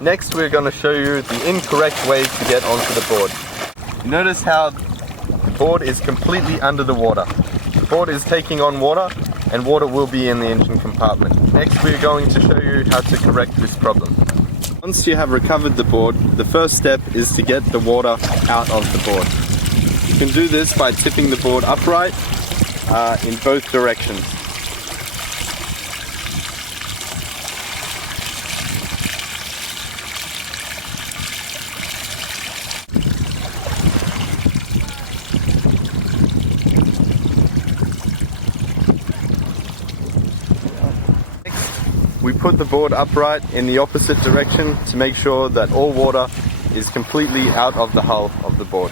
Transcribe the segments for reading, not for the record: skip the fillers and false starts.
Next we're going to show you the incorrect ways to get onto the board. Notice how the board is completely under the water. The board is taking on water and water will be in the engine compartment. Next we're going to show you how to correct this problem. Once you have recovered the board, the first step is to get the water out of the board. You can do this by tipping the board upright in both directions. We put the board upright in the opposite direction to make sure that all water is completely out of the hull of the board.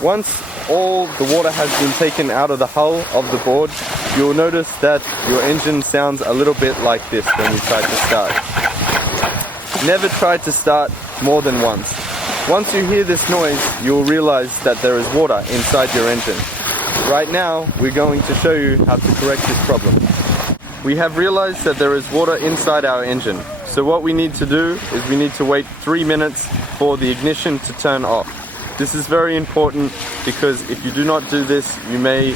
Once all the water has been taken out of the hull of the board, you'll notice that your engine sounds a little bit like this when you try to start. Never try to start more than once. Once you hear this noise, you'll realize that there is water inside your engine. Right now, we're going to show you how to correct this problem. We have realized that there is water inside our engine. So what we need to do is we need to wait 3 minutes for the ignition to turn off. This is very important because if you do not do this, you may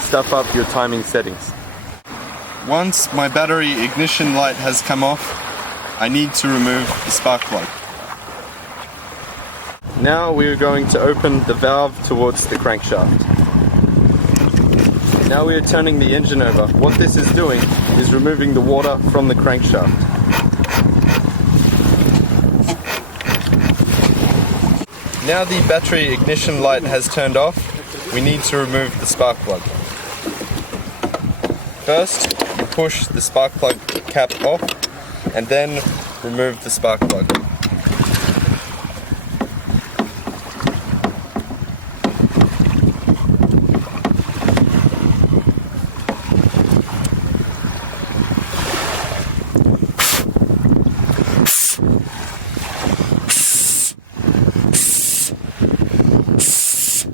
stuff up your timing settings. Once my battery ignition light has come off, I need to remove the spark plug. Now we are going to open the valve towards the crankshaft. Now we are turning the engine over. What this is doing is removing the water from the crankshaft. Now the battery ignition light has turned off, we need to remove the spark plug. First, you push the spark plug cap off and then remove the spark plug.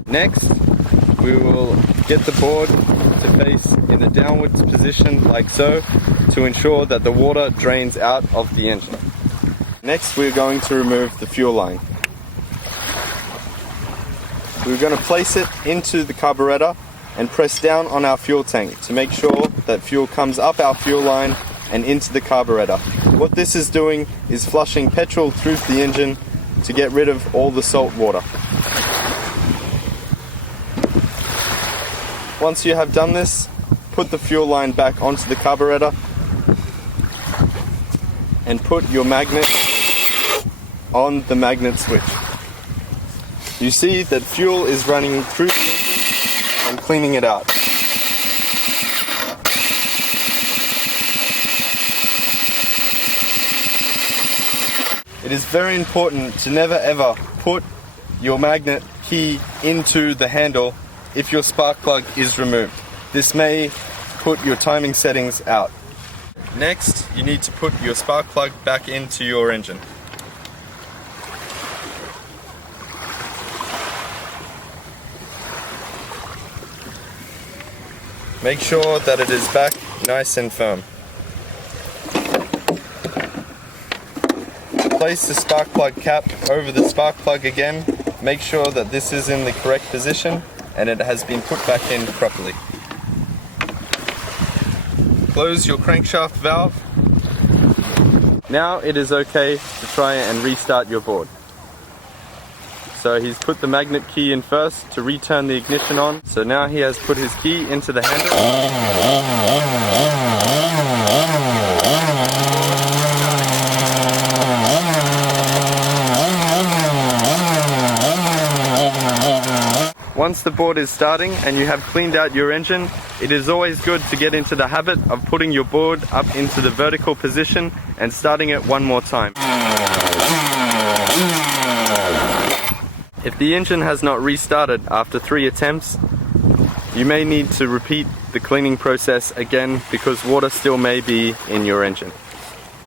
Next, we will get the board to face in a downwards position like so to ensure that the water drains out of the engine. Next, we're going to remove the fuel line. We're going to place it into the carburetor and press down on our fuel tank to make sure that fuel comes up our fuel line and into the carburetor. What this is doing is flushing petrol through the engine to get rid of all the salt water. Once you have done this, put the fuel line back onto the carburetor and put your magnet on the magnet switch. You see that fuel is running through the engine and cleaning it out. It is very important to never ever put your magnet key into the handle if your spark plug is removed. This may put your timing settings out. Next, you need to put your spark plug back into your engine. Make sure that it is back nice and firm. Place the spark plug cap over the spark plug again. Make sure that this is in the correct position and it has been put back in properly. Close your crankshaft valve. Now it is okay to try and restart your board. So he's put the magnet key in first to return the ignition on. So now he has put his key into the handle. Once the board is starting and you have cleaned out your engine, it is always good to get into the habit of putting your board up into the vertical position and starting it one more time. If the engine has not restarted after 3 attempts, you may need to repeat the cleaning process again because water still may be in your engine.